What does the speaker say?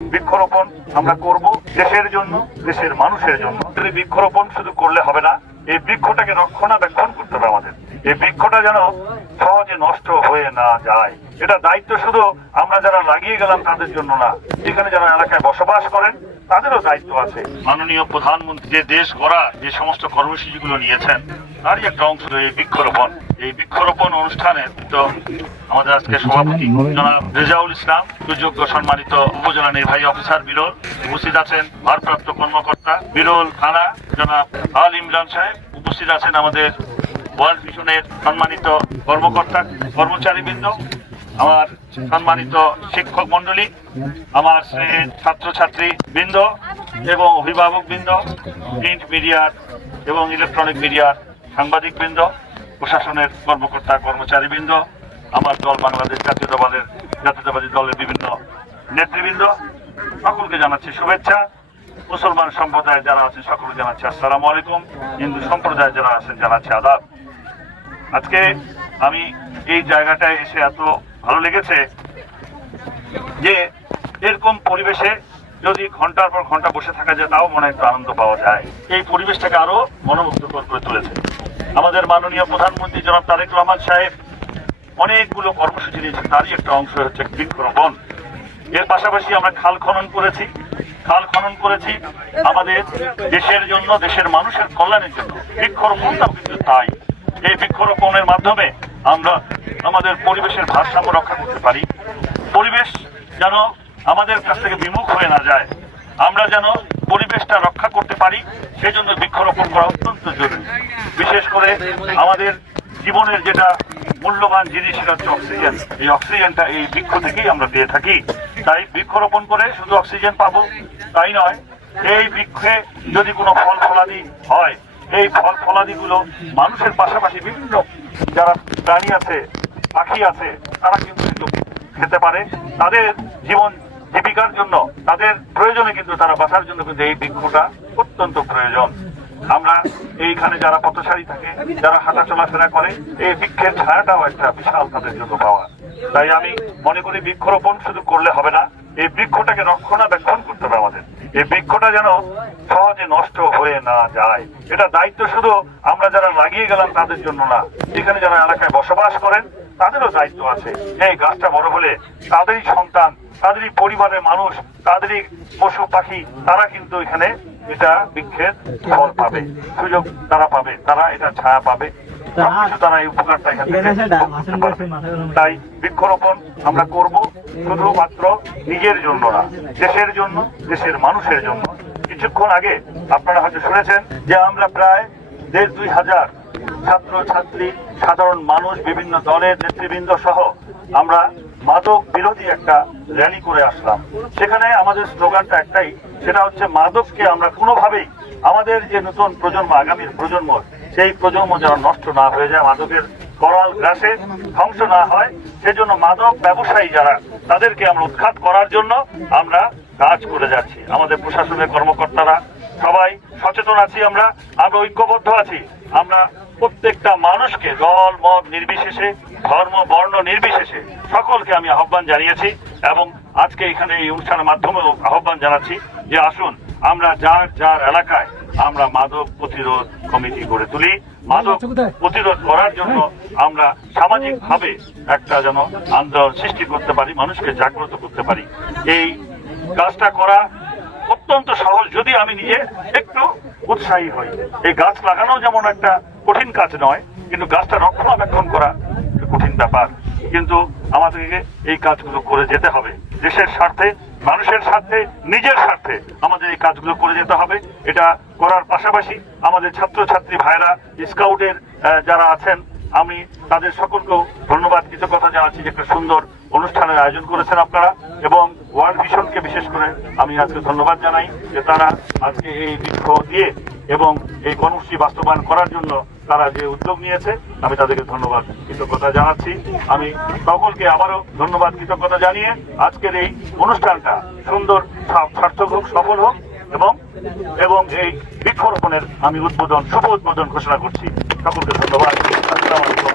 বৃক্ষরোপণ আমরা করব দেশের জন্য, দেশের মানুষের জন্য। বৃক্ষরোপণ শুধু করলে হবে না, এই বৃক্ষটাকে রক্ষণাবেক্ষণ করতে হবে আমাদের। এই বৃক্ষটা যেন সহজে নষ্ট হয়ে না যায়, এটা দায়িত্ব শুধু আমরা যারা লাগিয়ে গেলাম তাদের জন্য না, এখানে যারা এলাকায় বসবাস করেন তাদেরও দায়িত্ব আছে। মাননীয় প্রধানমন্ত্রী যে দেশ গড়ার যে সমস্ত কর্মসূচিগুলো নিয়েছেন তারই একটা অংশ এই বৃক্ষরোপণ। এই বৃক্ষরোপণ অনুষ্ঠানে তো আমাদের আজকে সভাপতি জনাব রেজাউল ইসলাম, সুযোগ্য সম্মানিত উপজেলা নির্বাহী অফিসার বিরল উপস্থিত আছেন, ভারপ্রাপ্ত কর্মকর্তা বিরল থানা জনাব আল ইমরান সাহেব উপস্থিত আছেন, আমাদের ওয়ার্ল্ড ভিশনের সম্মানিত কর্মকর্তা কর্মচারীবৃন্দ, আমার সম্মানিত শিক্ষক মন্ডলী, আমার ছাত্রছাত্রী বৃন্দ এবং অভিভাবক বৃন্দ, প্রিন্ট মিডিয়ার এবং ইলেকট্রনিক মিডিয়ার সাংবাদিক বৃন্দ, প্রশাসনের কর্মকর্তা কর্মচারীবৃন্দ, আমার দল বাংলাদেশ জাতীয়তাবাদী দলের বিভিন্ন নেতৃবৃন্দ, সকলকে জানাচ্ছি শুভেচ্ছা। মুসলমান সম্প্রদায় যারা আছেন সকলকে জানাচ্ছি আসসালামু আলাইকুম। হিন্দু সম্প্রদায় যারা আছেন জানাচ্ছি আদাব। আজকে আমি এই জায়গাটায় এসে এত ভালো লেগেছে যে এরকম পরিবেশে যদি ঘন্টার পর ঘন্টা বসে থাকা যায় তাও মনে একটু আনন্দ পাওয়া যায়। এই পরিবেশটাকে আরো মনোমুগ্ধকর করে তুলেছে আমাদের মাননীয় প্রধানমন্ত্রী জনাব তারেক রহমান সাহেব। অনেকগুলো কর্মসূচি নিয়েছেন, তারই একটা অংশ হচ্ছে বৃক্ষরোপণ। এর পাশাপাশি আমরা খাল খনন করেছি আমাদের দেশের জন্য, দেশের মানুষের কল্যাণের জন্য। বৃক্ষরোপণটাও কিন্তু তাই। এই বৃক্ষরোপণের মাধ্যমে আমরা আমাদের পরিবেশের ভারসাম্য রক্ষা করতে পারি, পরিবেশ যেন আমাদের কাছ থেকে বিমুখ হয়ে না যায়, আমরা যেন পরিবেশটা রক্ষা করতে পারি, সেজন্য বৃক্ষরোপণ করা অত্যন্ত জরুরি। বিশেষ করে আমাদের জীবনের যেটা মূল্যবান জিনিস সেটা হচ্ছে অক্সিজেন। এই অক্সিজেনটা এই বৃক্ষ থেকেই আমরা পেয়ে থাকি। তাই বৃক্ষরোপণ করে শুধু অক্সিজেন পাবো তাই নয়, এই বৃক্ষে যদি কোনো ফল ফলাদি হয়, এই ফল ফলাদিগুলো মানুষের পাশাপাশি বিভিন্ন যারা প্রাণী আছে, পাখি আছে, তারা কিন্তু খেতে পারে। তাদের জীবন জীবিকার জন্য, তাদের প্রয়োজনে কিন্তু তারা বাঁচার জন্য কিন্তু এই বৃক্ষটা অত্যন্ত প্রয়োজন। আমরা এইখানে যারা পথচারী থাকে, যারা হাঁটা চলাফেরা করে, এই বৃক্ষের ছায়াটাও একটা বিশাল তাদের জন্য পাওয়া। তাই আমি মনে করি বৃক্ষরোপণ শুধু করলে হবে না, এই বৃক্ষটাকে রক্ষণাবেক্ষণ করতে হবে আমাদের। এই বৃক্ষটা যেন সহজে নষ্ট হয়ে না যায়, এটা দায়িত্ব শুধু আমরা যারা লাগিয়ে গেলাম তাদের জন্য না, এখানে যারা এলাকায় বসবাস করেন তাদেরও দায়িত্ব আছে। এই গাছটা বড় হলে তাদেরই সন্তান, তাদেরই পরিবারের মানুষ, তাদেরই পশু পাখি, তারা কিন্তু এখানে এটা বৃক্ষের ফল পাবে, সুযোগ তারা পাবে, তারা এটা ছায়া পাবে, তারা এই উপকারটা এখান থেকে। তাই বৃক্ষরোপণ আমরা করব শুধুমাত্র নিজের জন্য না, দেশের জন্য, দেশের মানুষের জন্য। কিছুক্ষণ আগে আপনারা হয়তো শুনেছেন যে আমরা প্রায় 1,500 ছাত্র ছাত্রী, সাধারণ মানুষ, বিভিন্ন দলের নেতৃবৃন্দ সহ আমরা মাদক বিরোধী একটা র্যালি করে আসলাম। সেখানে আমাদের স্লোগানটা একটাই, সেটা হচ্ছে মাদককে আমরা কোনোভাবেই, আমাদের যে নতুন প্রজন্ম, আগামীর প্রজন্ম, সেই প্রজন্ম যেন নষ্ট না হয়ে যায়, মাদকের করাল গ্রাসে ধ্বংস না হয়, সেজন্য মাদক ব্যবসায়ী যারা, তাদেরকে আমরা উৎখাত করার জন্য আমরা কাজ করে যাচ্ছি। আমাদের প্রশাসনের কর্মকর্তারা সবাই সচেতন আছি, আমরা ঐক্যবদ্ধ আছি। আমরা প্রত্যেকটা মানুষকে দল মত নির্বিশেষে, ধর্ম বর্ণ নির্বিশেষে সকলকে আমি আহ্বান জানিয়েছি এবং আজকে এখানে এই অনুষ্ঠানের মাধ্যমে আহ্বান জানাচ্ছি যে আসুন আমরা যার যার এলাকায় আমরা মাদক প্রতিরোধ কমিটি গড়ে তুলি। মাদক প্রতিরোধ করার জন্য আমরা সামাজিকভাবে একটা যেন আন্দোলন সৃষ্টি করতে পারি, মানুষকে জাগ্রত করতে পারি। এই কাজটা করা অত্যন্ত সহজ যদি আমি নিজে একটু উৎসাহী হই। এই গাছ লাগানো যেমন একটা কঠিন কাজ নয়, কিন্তু গাছটা রক্ষণাবেক্ষণ করা কঠিন ব্যাপার। কিন্তু আমাদেরকে এই কাজগুলো করে যেতে হবে, দেশের স্বার্থে, মানুষের স্বার্থে, নিজের স্বার্থে আমাদের এই কাজগুলো করে যেতে হবে। এটা করার পাশাপাশি আমাদের ছাত্রছাত্রী ভাইরা, স্কাউটের যারা আছেন, আমি তাদের সকলকেও ধন্যবাদ, কৃতজ্ঞতা জানাচ্ছি যে একটা সুন্দর অনুষ্ঠানের আয়োজন করেছেন আপনারা। এবং ওয়ার্ল্ড ভিশনকে বিশেষ করে আমি আজকে ধন্যবাদ জানাই যে তারা আজকে এই বৃক্ষ দিয়ে এবং এই কর্মসূচি বাস্তবায়ন করার জন্য তারা যে উদ্যোগ নিয়েছে, আমি তাদেরকে ধন্যবাদ কৃতজ্ঞতা জানাচ্ছি। আমি সকলকে আবারও ধন্যবাদ কৃতজ্ঞতা জানিয়ে আজকের এই অনুষ্ঠানটা সুন্দর, সার্থক হোক, সফল হোক এবং এই বৃক্ষরোপণের আমি শুভ উদ্বোধন ঘোষণা করছি। সকলকে ধন্যবাদ। আসসালামু আলাইকুম।